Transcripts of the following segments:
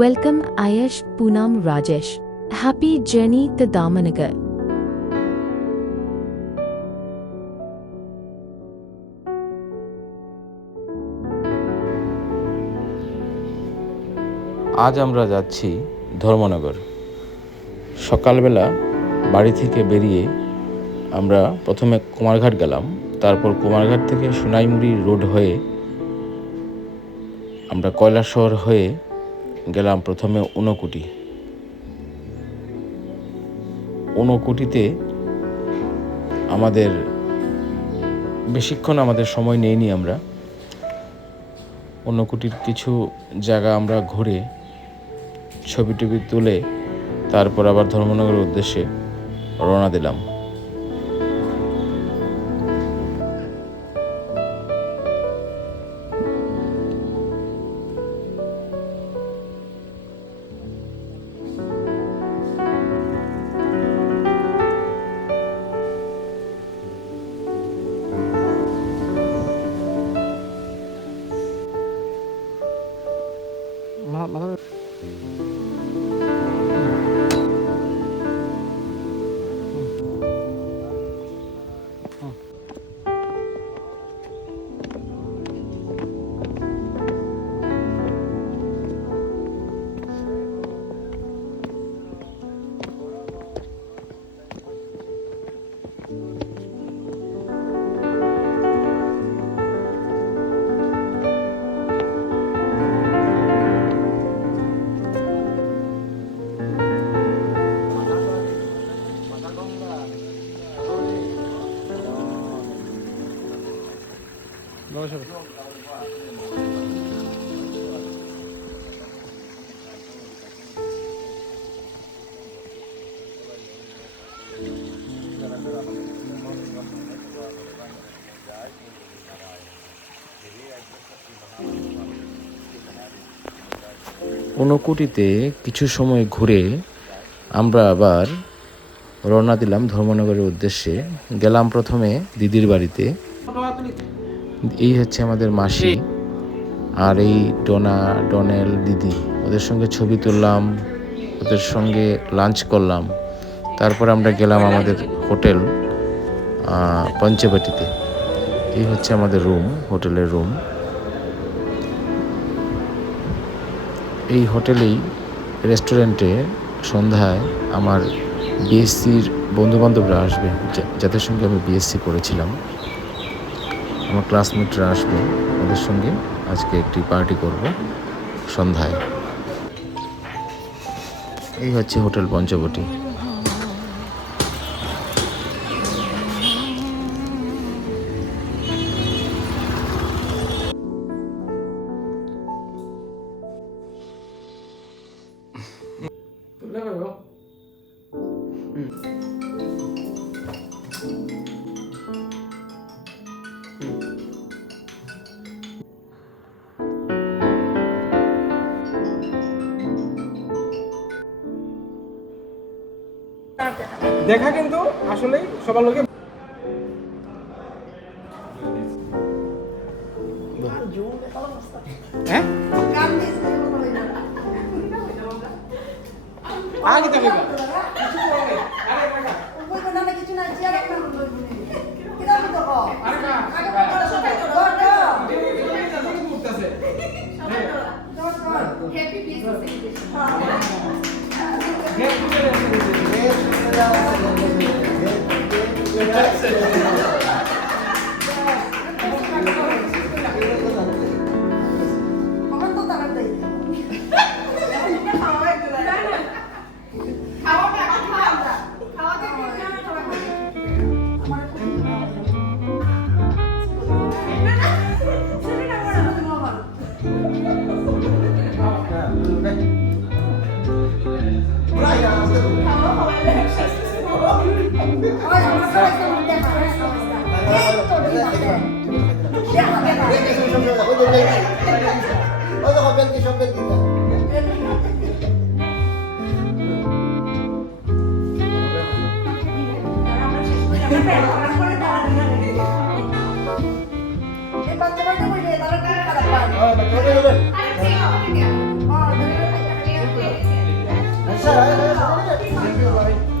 Welcome Ayash Poonam Rajesh. Happy journey to Damanagar. আজ আমরা যাচ্ছি ধর্মনগর। সকালবেলা বাড়ি থেকে বেরিয়ে আমরা প্রথমে কুমারঘাট গেলাম, তারপর কুমারঘাট থেকে সোনাইমুড়ি রোড হয়ে আমরা কৈলাসহর হয়ে গেলাম প্রথমে ঊনকোটি। ঊনকোটিতে আমাদের বেশিক্ষণ সময় নেইনি। আমরা ঊনকোটির কিছু জায়গা আমরা ঘুরে ছবি টবি তুলে তারপর আবার ধর্মনগরের উদ্দেশ্যে রওনা দিলাম। ঊনকোটিতে কিছু সময় ঘুরে আমরা আবার রওনা দিলাম ধর্মনগরের উদ্দেশ্যে। গেলাম প্রথমে দিদির বাড়িতে। এই হচ্ছে আমাদের মাসি আর এই ডনেল দিদি, ওদের সঙ্গে ছবি তুললাম, ওদের সঙ্গে লাঞ্চ করলাম। তারপর আমরা গেলাম আমাদের হোটেল পঞ্চবটিতে। এই হচ্ছে আমাদের রুম, হোটেলের রুম। এই হোটেলেই রেস্টুরেন্টে সন্ধ্যায় আমার বিএসসির বন্ধুবান্ধবরা আসবে, যাদের সঙ্গে আমি বিএসসি করেছিলাম। আমার ক্লাসমেটরা আসবে, ওদের সঙ্গে আজকে একটি পার্টি করব সন্ধ্যায়। এই হচ্ছে হোটেল পঞ্চবটি। দেখা কিন্তু আসলে সবার লোকে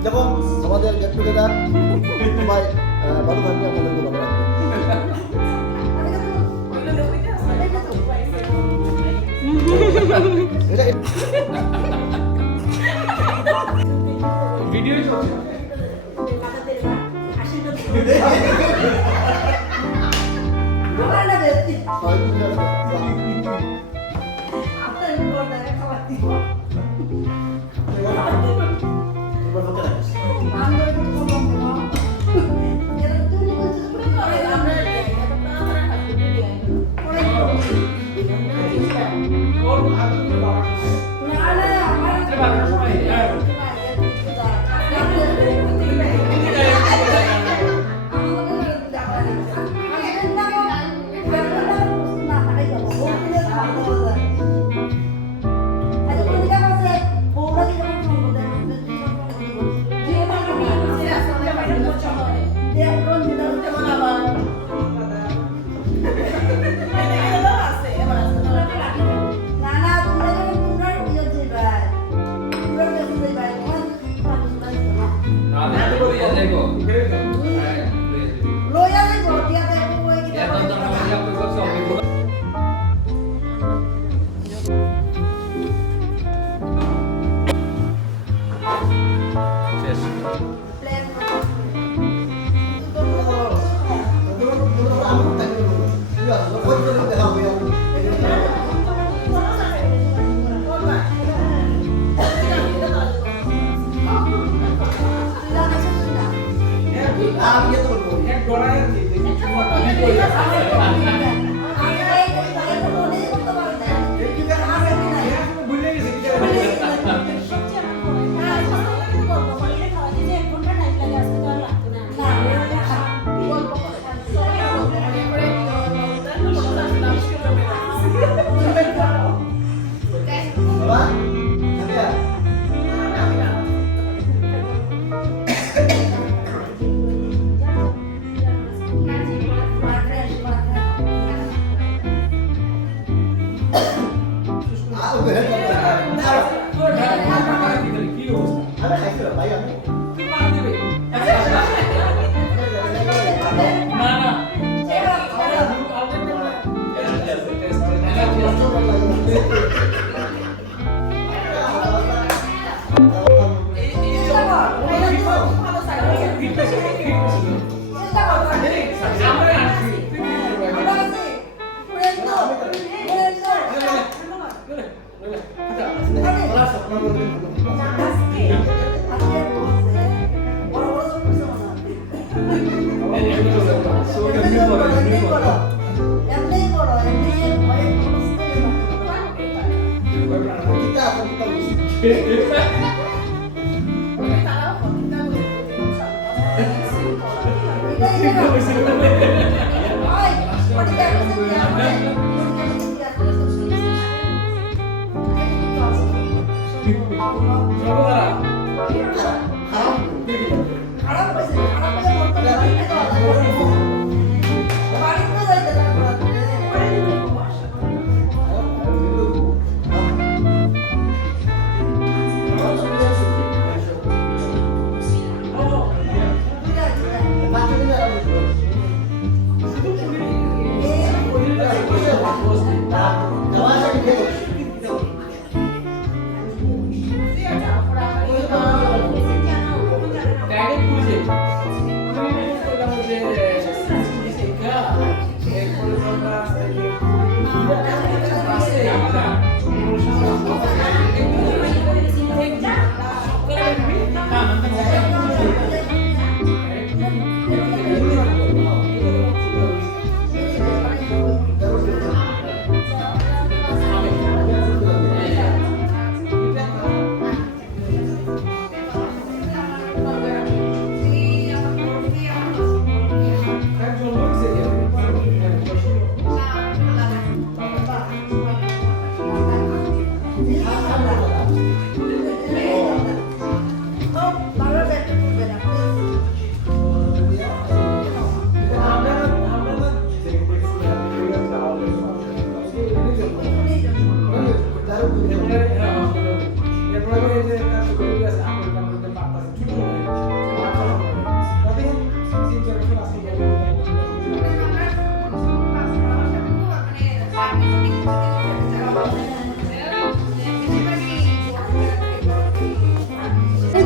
দেখো আমাদের গেট টুগেদার সবাই ভালো থাকবে, আমাদেরকে ভালো রাখবে। ভিডিও চলছে।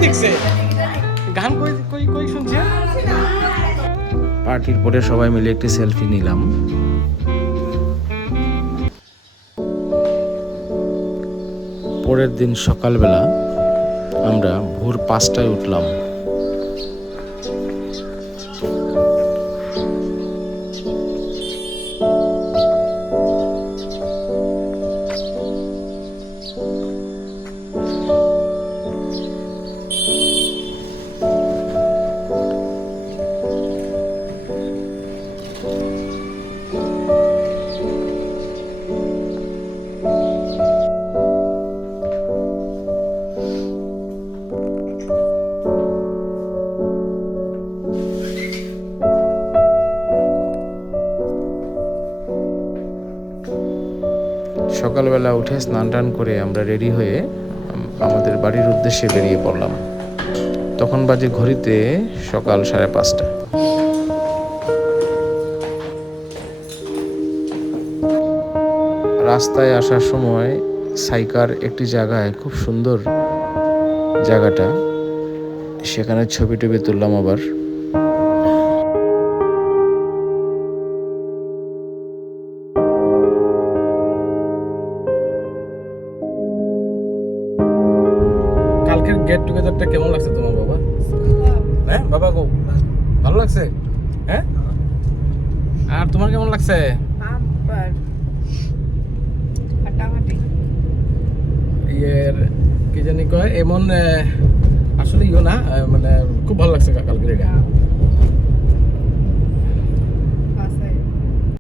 শিখছে গান কই কই কই শুনছে পার্টির পরে সবাই মিলে একটি সেলফি নিলাম। পরের দিন সকালবেলা আমরা ভোর 5টায় উঠলাম। সকালবেলা উঠে স্নান টান করে আমরা রেডি হয়ে আমাদের বাড়ির উদ্দেশ্যে বেরিয়ে পড়লাম। তখন বাজে ঘড়িতে সকাল 5:30। রাস্তায় আসার সময় সাইকার একটি জায়গায়, খুব সুন্দর জায়গাটা, সেখানে ছবি টবি তুললাম। আবার কালকের গেট টুগেদারটা কেমন লাগছে তোমার বাবা? হ্যাঁ বাবা গো, ভালো লাগছে? হ্যাঁ, আর তোমার কেমন লাগছে? ইয়ের কি জানি কয় এমন আসলে ইও না, মানে খুব ভালো লাগছে কালকের এটা।